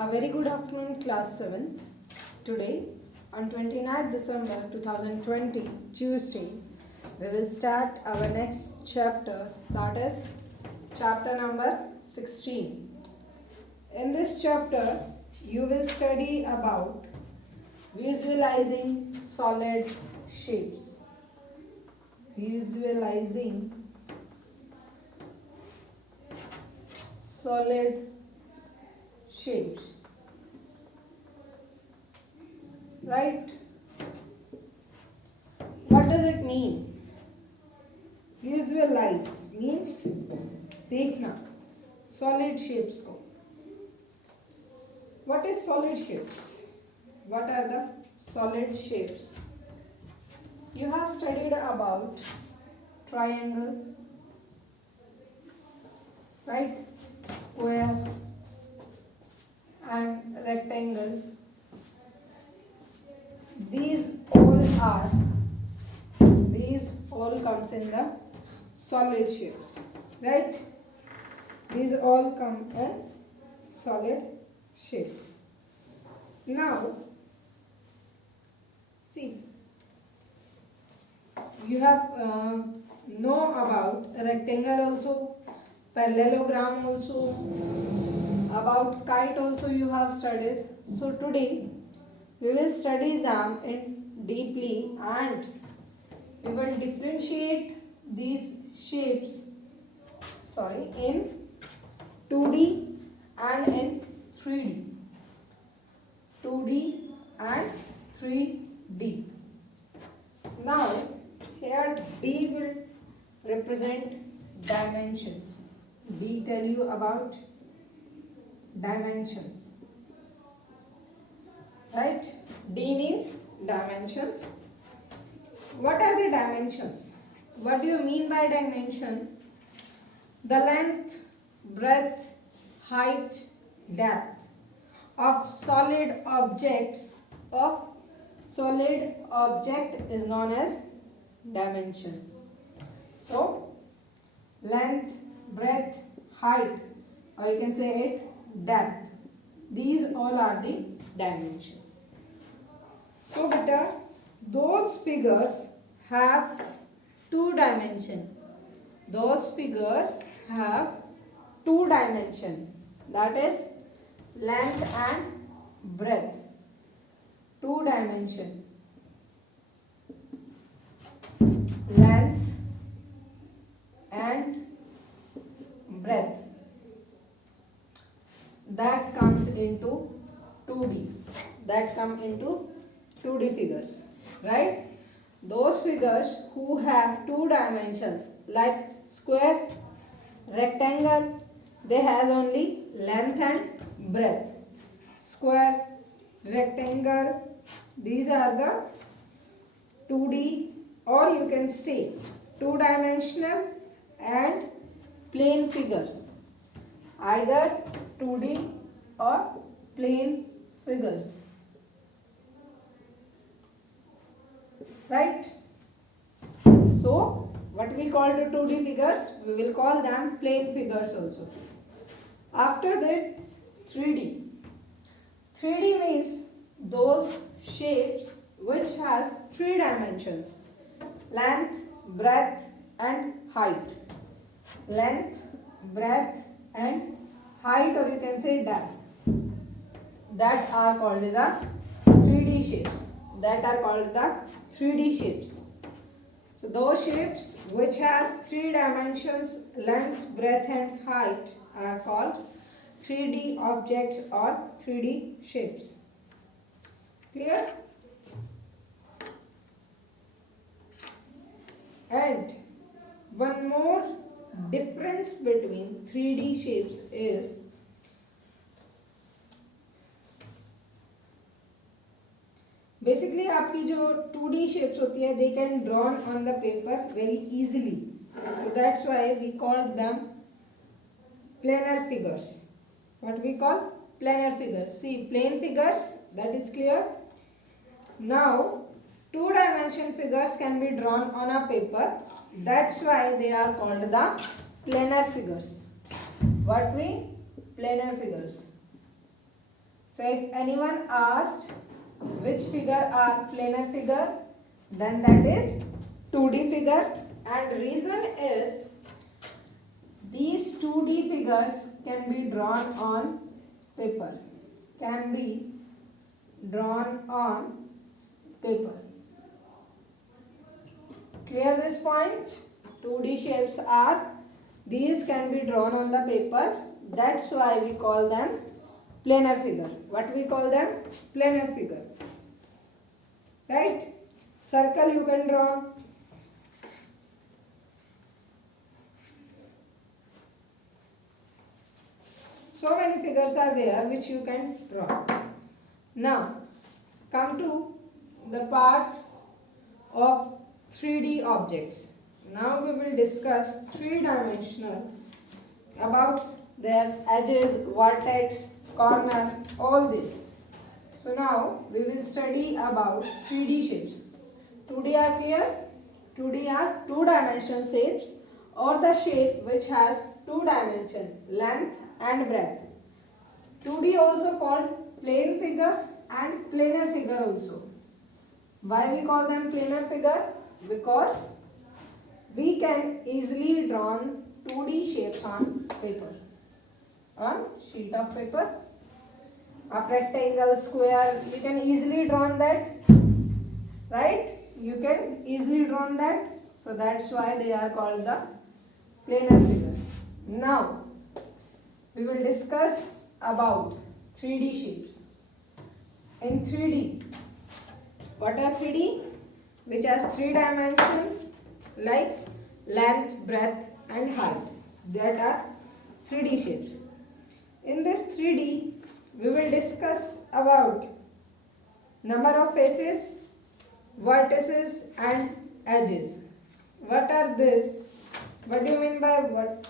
A very good afternoon, class 7th. Today, on 29th December 2020, Tuesday, we will start our next chapter, that is chapter number 16. In this chapter, you will study about visualizing solid shapes. Visualizing solid shapes, right? What does it mean? Visualize means देखना solid shapes को. What is solid shapes? What are the solid shapes? You have studied about triangle, right? Square and rectangle. These all comes in the solid shapes, right? These all come in solid shapes. Now, see, you have know about rectangle also, parallelogram also, about kite also you have studied. So today we will study them in deeply and we will differentiate these shapes in 2D and in 3D. 2D and 3D. Now here D will represent dimensions. D tell you about dimensions, right? D means dimensions. What are the dimensions? What do you mean by dimension? The length, breadth, height, depth of solid objects is known as dimension. So length, breadth, height, or you can say it depth. These all are the dimensions. So beta, those figures have two dimension. Those figures have two dimension. That is length and breadth. Two dimension. Length and breadth. That comes into 2D. That come into 2D figures, right? Those figures who have two dimensions like square, rectangle, they have only length and breadth. Square, rectangle, these are the 2D, or you can say two-dimensional and plane figure. Either 2D or plane figures, right? So what we call the 2D figures, we will call them plane figures also. After that, 3D. 3D means those shapes which has three dimensions: length, breadth and height. Length, breadth and height, or you can say depth. That are called the 3D shapes. That are called the 3D shapes. So those shapes which has three dimensions, length, breadth and height, are called 3D objects or 3D shapes. Clear? And one more difference between 3D shapes is basically आपकी जो 2D shapes होती है, they can drawn on the paper very easily. So that's why we call them planar figures. What we call planar figures. See, plane figures, that is clear. Now two-dimension figures can be drawn on a paper. That's why they are called the planar figures. What we? Planar figures. So if anyone asked which figure are planar figure, then that is 2D figure, and reason is these 2D figures can be drawn on paper. Can be drawn on paper. Clear this point? 2D shapes are, these can be drawn on the paper. That's why we call them planar figure. What we call them? Planar figure. Right? Circle you can draw. So many figures are there which you can draw. Now, come to the parts of 3D objects. Now we will discuss three-dimensional about their edges, vertex, corner, all this. So now we will study about 3D shapes. 2D are clear? 2D are two-dimensional shapes or the shape which has two dimensions, length and breadth. 2D also called plane figure and planar figure also. Why we call them planar figure? Because we can easily draw 2D shapes on paper, on sheet of paper. A rectangle, square, you can easily draw that, right? You can easily draw that. So that's why they are called the planar figure. Now we will discuss about 3D shapes. In 3D, what are 3D? Which has 3 dimensions like length, breadth and height. That are 3D shapes. In this 3D, we will discuss about number of faces, vertices and edges. What are this? What do you mean by what?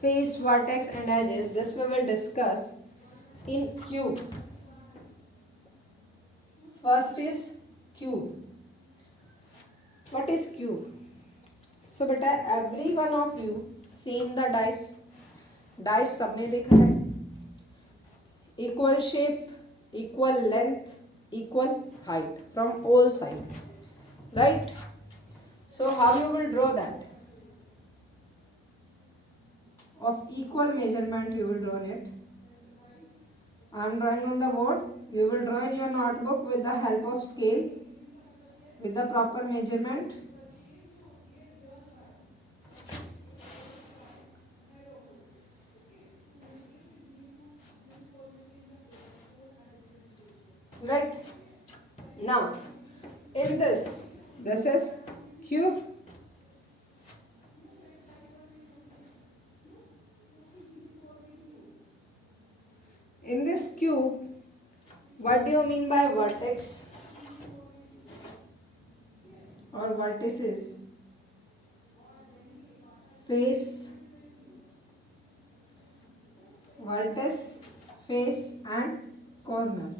Face, vertex and edges. This we will discuss in cube. First is cube. What is cube? So beta, every one of you seen the dice. Dice सबने देखा है. Equal shape, equal length, equal height from all sides, right? So how you will draw that? Of equal measurement you will draw it. I am drawing on the board. You will draw in your notebook with the help of scale, with the proper measurement. Right? Now, in this is cube. In this cube, what do you mean by vertex or vertices? Face, vertex, face and corner.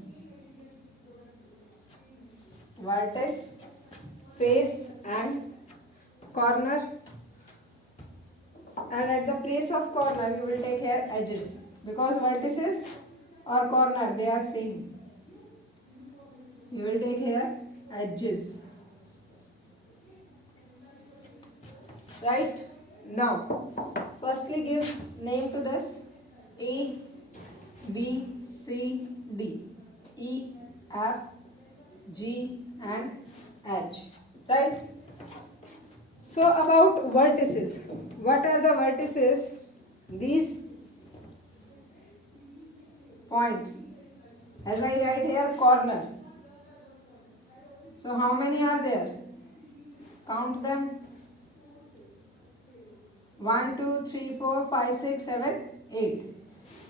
Vertex, face and corner, and at the place of corner you will take here edges, because vertices or corner they are same. You will take here edges, right? Now firstly give name to this: A, B, C, D, E, F, G and H, right? So about vertices, what are the vertices? These points, as I write here corner. So how many are there? Count them. 1, 2, 3, 4, 5, 6, 7, 8.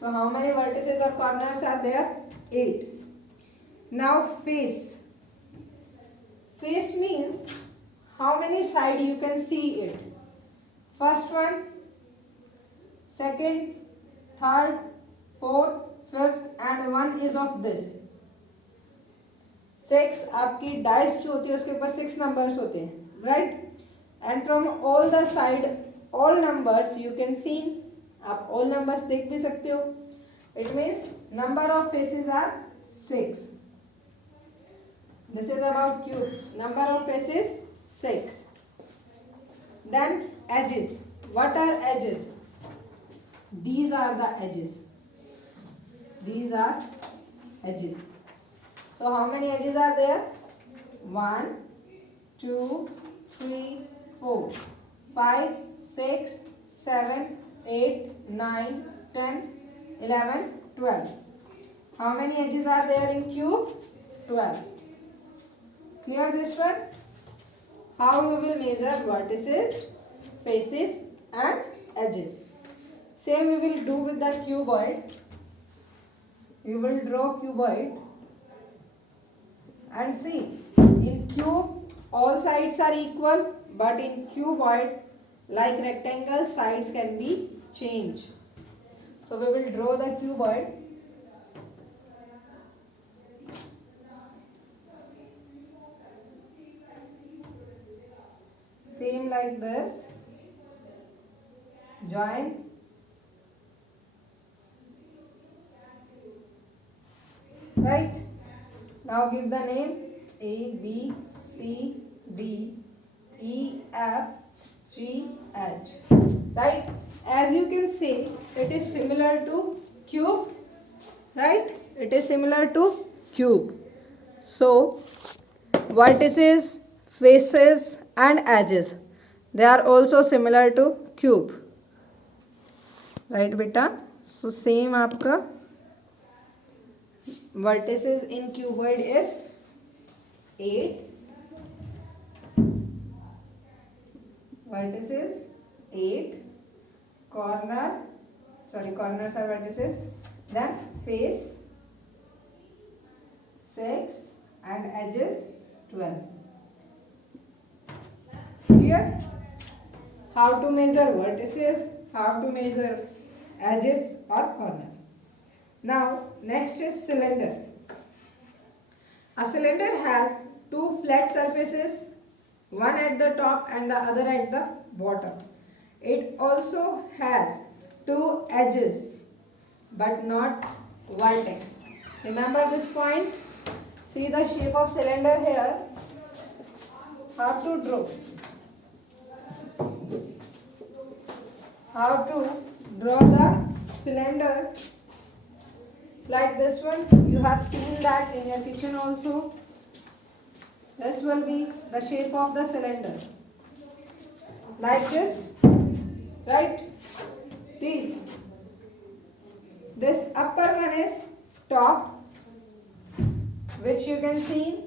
So how many vertices or corners are there? 8. Now face. Face means how many sides you can see it. First one, second, third, fourth, fifth and one is of this. 6 आपकी dice जो होती है उसके ऊपर 6 numbers होते हैं, right? And from all the side all numbers you can see, आप all numbers देख भी सकते हो. It means number of faces are 6. This is about cube. Number of faces 6. Then edges. What are edges? These are the edges. These are edges. So how many edges are there? 1, 2, 3, 4, 5, 6, 7, 8, 9, 10, 11, 12. How many edges are there in cube? 12. Clear this one? How you will measure vertices, faces and edges. Same we will do with the cuboid. You will draw cuboid and see, in cube all sides are equal, but in cuboid like rectangle sides can be changed. So we will draw the cuboid. Same like this. Join. Right? Now give the name A, B, C, D, E, F, G, H. Right? As you can see, it is similar to cube. Right? It is similar to cube. So, vertices, faces and edges, they are also similar to cube. Right, beta? So, same आपका vertices in cuboid is 8. Vertices 8. Corners are vertices. Then face 6 and edges 12. Clear? How to measure vertices, how to measure edges or corner. Now next is cylinder. A cylinder has two flat surfaces, one at the top and the other at the bottom. It also has two edges but not vertex. Remember this point? See the shape of cylinder here. How to draw? How to draw the cylinder like this one? You have seen that in your kitchen also. This will be the shape of the cylinder. Like this, right? This upper one is top, which you can see,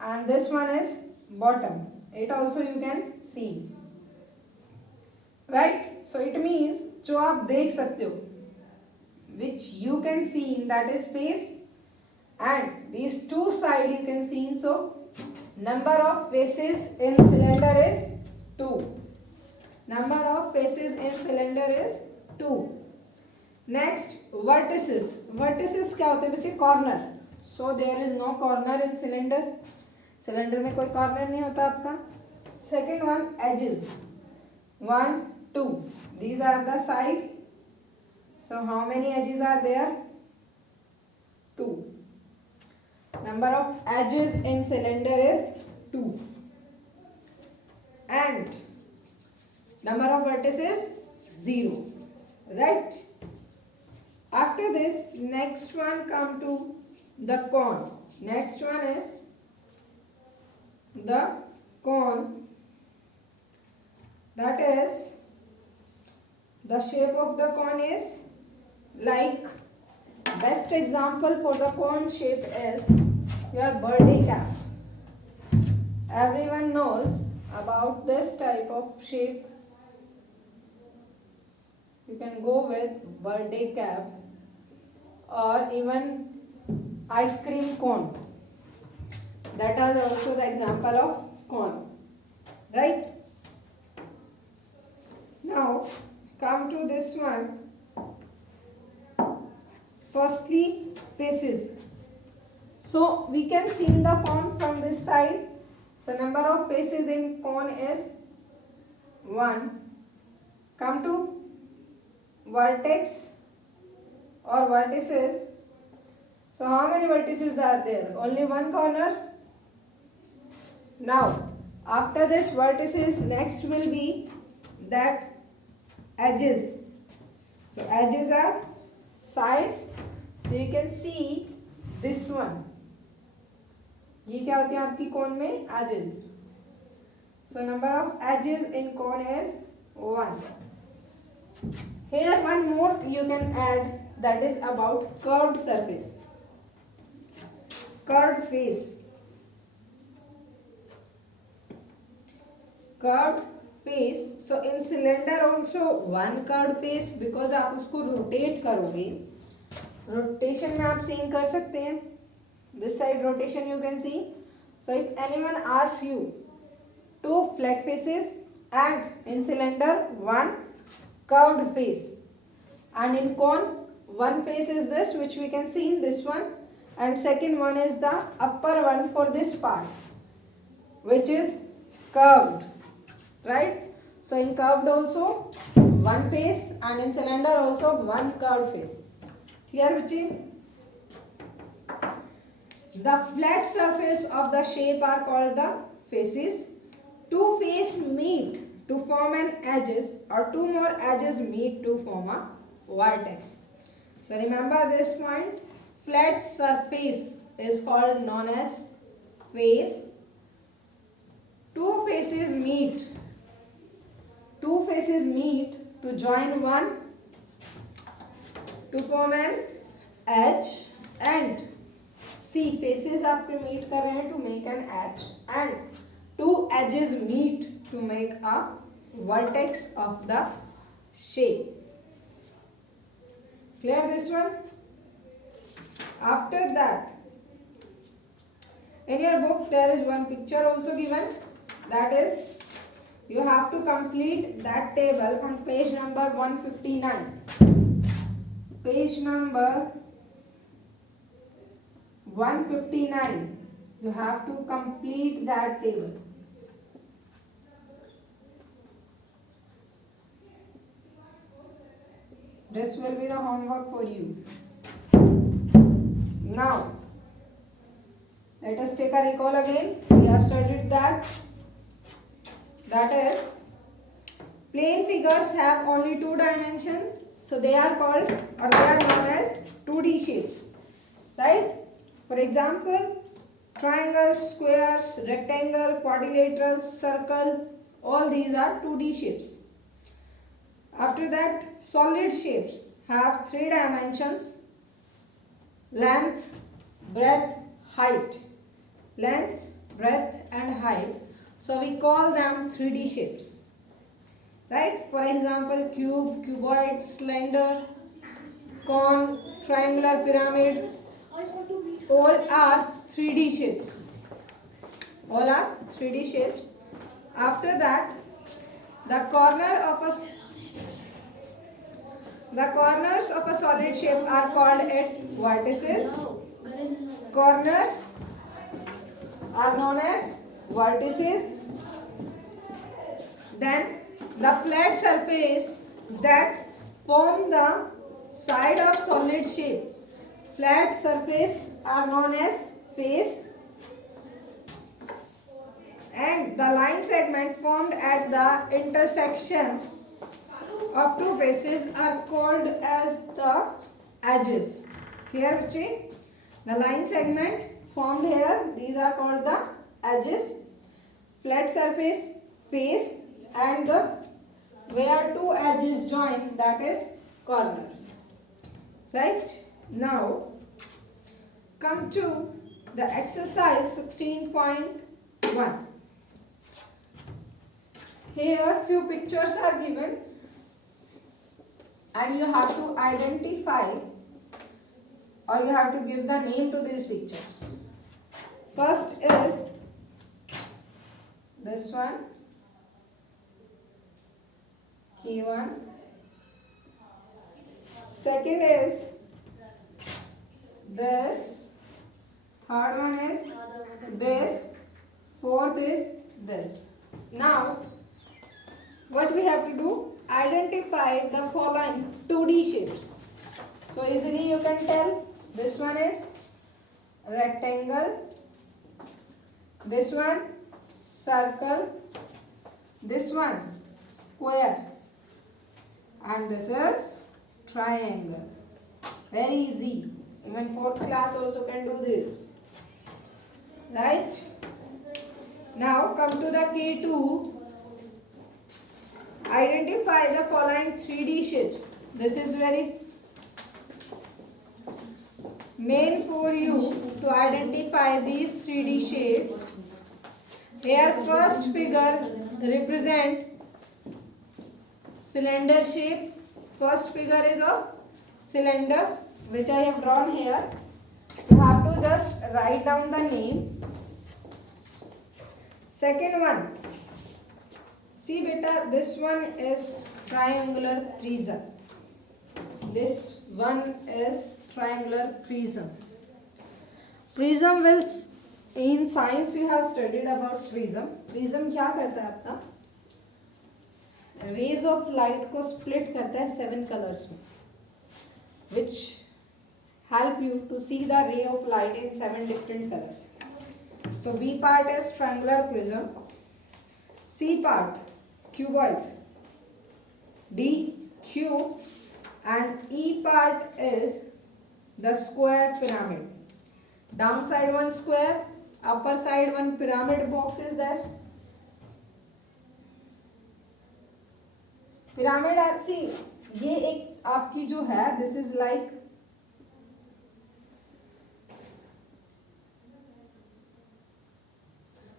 and this one is bottom. It also you can see. Right? So it means जो आप देख सकते हो, which you can see, that is face, and these two sides you can see. So number of faces in cylinder is 2. Number of faces in cylinder is 2. Next, vertices. Vertices क्या होते हैं बच्चे? Corner. So there is no corner in cylinder. Cylinder में कोई corner नहीं होता आपका. Second one, edges. 1, 2. These are the side. So how many edges are there? 2. Number of edges in cylinder is 2. And number of vertices 0. Right? After this, next one come to the cone. Next one is the cone. That is, the shape of the cone is like, best example for the cone shape is your birthday cap. Everyone knows about this type of shape. You can go with birthday cap or even ice cream cone. That is also the example of cone. Right? Now come to this one. Firstly, faces. So we can see the cone from this side. The number of faces in cone is 1. Come to vertex or vertices. So how many vertices are there? Only one corner. Now after this vertices, next will be that edges. So edges are sides. So you can see this one. ये क्या होते हैं आपकी कोन में? Edges. So number of edges in cone is 1. Here one more you can add, that is about curved surface. Curved face. Curved face. So in cylinder also one curved face, because आप उसको rotate करोगे. Rotation में आप seeing कर सकते हैं. This side rotation you can see. So if anyone asks you two flat faces and in cylinder one curved face, and in cone one face is this, which we can see in this one, and second one is the upper one for this part, which is curved, right? So in curved also one face, and in cylinder also one curved face. Clear, Vichi? The flat surface of the shape are called the faces. Two faces meet to form an edges, or two more edges meet to form a vertex. So remember this point. Flat surface is called known as face. Two faces meet to join one to form an edge, and see faces आपके meet कर रहे हैं to make an edge, and two edges meet to make a vertex of the shape. Clear this one? After that, in your book there is one picture also given, that is you have to complete that table on page number 159. Page number 159. You have to complete that table. This will be the homework for you. Now, let us take a recall again. We have studied that. That is, plane figures have only two dimensions. So they are called, or they are known as 2D shapes. Right? For example, triangle, squares, rectangle, quadrilateral, circle, all these are 2D shapes. After that, solid shapes have three dimensions: length, breadth, height. Length, breadth and height. So we call them 3D shapes. Right? For example, cube, cuboid, cylinder, cone, triangular pyramid, all are 3D shapes. All are 3D shapes. After that, the corners of a solid shape are called its vertices. Corners are known as vertices. Then the flat surface that form the side of solid shape, flat surface, are known as face. And the line segment formed at the intersection of two faces are called as the edges. Clear, Vichi? The line segment formed here, these are called the edges. Flat surface, face, and the where two edges join, that is corner. Right? Now come to the exercise 16.1. Here few pictures are given and you have to identify, or you have to give the name to these pictures. First is this one, key one. Second is this. Third one is this. Fourth is this. Now, what we have to do? Identify the following 2D shapes. So easily you can tell this one is rectangle, this one circle, this one square, and this is triangle. Very easy. Even 4th class also can do this. Right? Now come to the K2. Identify the following 3D shapes. This is very main for you to identify these 3D shapes. Here first figure represent cylinder shape. First figure is of cylinder which I have drawn here. You have to just write down the name. Second one, see beta, this one is triangular prism. This one is triangular prism. Prism will, in science you have studied about prism. Prism क्या करता है आपका? Rays of light को split करता है 7 colors में, which help you to see the ray of light in 7 different colors. So B part is triangular prism, C part cuboid, D cube, and E part is the square pyramid. Downside one square, upper side one pyramid box is there. Pyramid see, ये एक आपकी जो है, this is like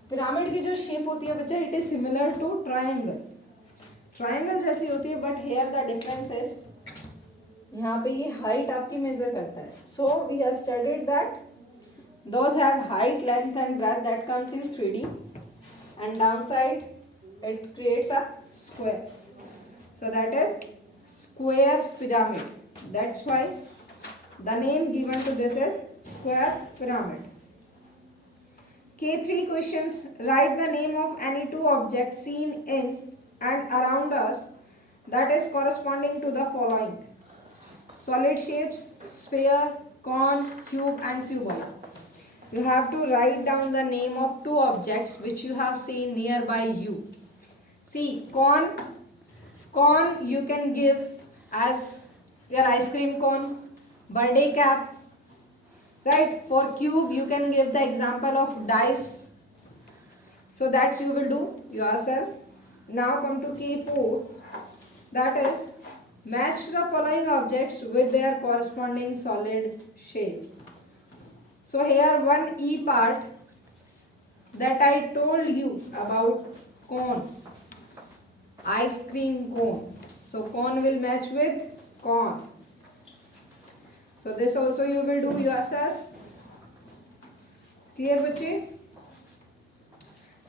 pyramid की जो shape होती है बच्चा, it is similar to triangle. Triangle जैसी होती है, but here the difference is यहाँ पे ये हाइट आपकी मेजर करता है. So we have studied that those have height, length and breadth that comes in 3D, and down side it creates a square. So that is square pyramid. That's why the name given to this is square pyramid. K3 questions. Write the name of any two objects seen in and around us that is corresponding to the following: solid shapes, sphere, cone, cube, and cuboid. You have to write down the name of two objects which you have seen nearby you. See, cone you can give as your ice cream cone, birthday cap. Right? For cube you can give the example of dice. So that you will do yourself. Now come to K4. That is, match the following objects with their corresponding solid shapes. So here one E part that I told you about, cone, ice cream cone. So cone will match with cone. So this also you will do yourself. Clear बच्चे?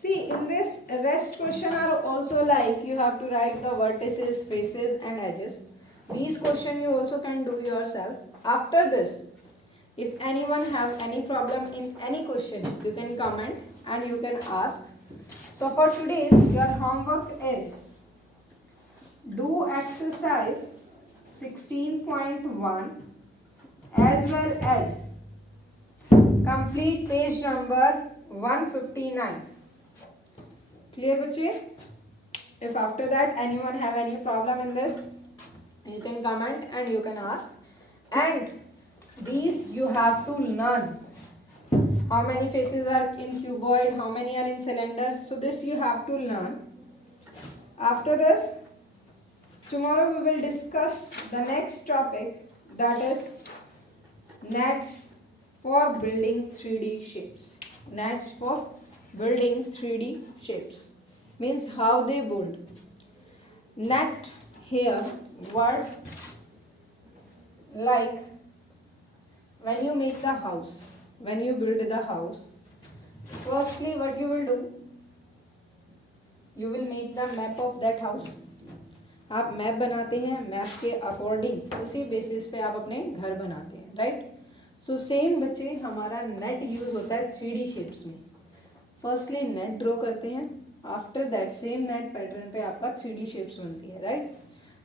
See, in this rest question are also like you have to write the vertices, faces and edges. These question you also can do yourself. After this, if anyone have any problem in any question, you can comment and you can ask. So for today's your homework is do exercise 16.1 as well as complete page number 159. Clear बच्चे? If after that anyone have any problem in this, you can comment and you can ask. And these you have to learn. How many faces are in cuboid, how many are in cylinder. So this you have to learn. After this, tomorrow we will discuss the next topic, that is nets for building 3D shapes. Nets for building 3D shapes means how they build. Net here word like when you make the house, when you build the house, firstly what you will do, you will make the map of that house. आप map बनाते हैं, map के according उसी basis पे आप अपने घर बनाते हैं. राइट? सो सेम बच्चे हमारा नेट यूज होता है 3D शेप्स में. फर्स्टली नेट ड्रॉ करते हैं, after that same net pattern पे आपका 3D शेप्स बनती है. राइट?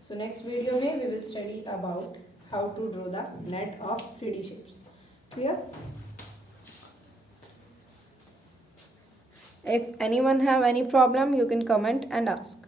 सो नेक्स्ट वीडियो में we will study about how to draw the net of 3D shapes. Clear? If anyone have any problem, you can comment and ask.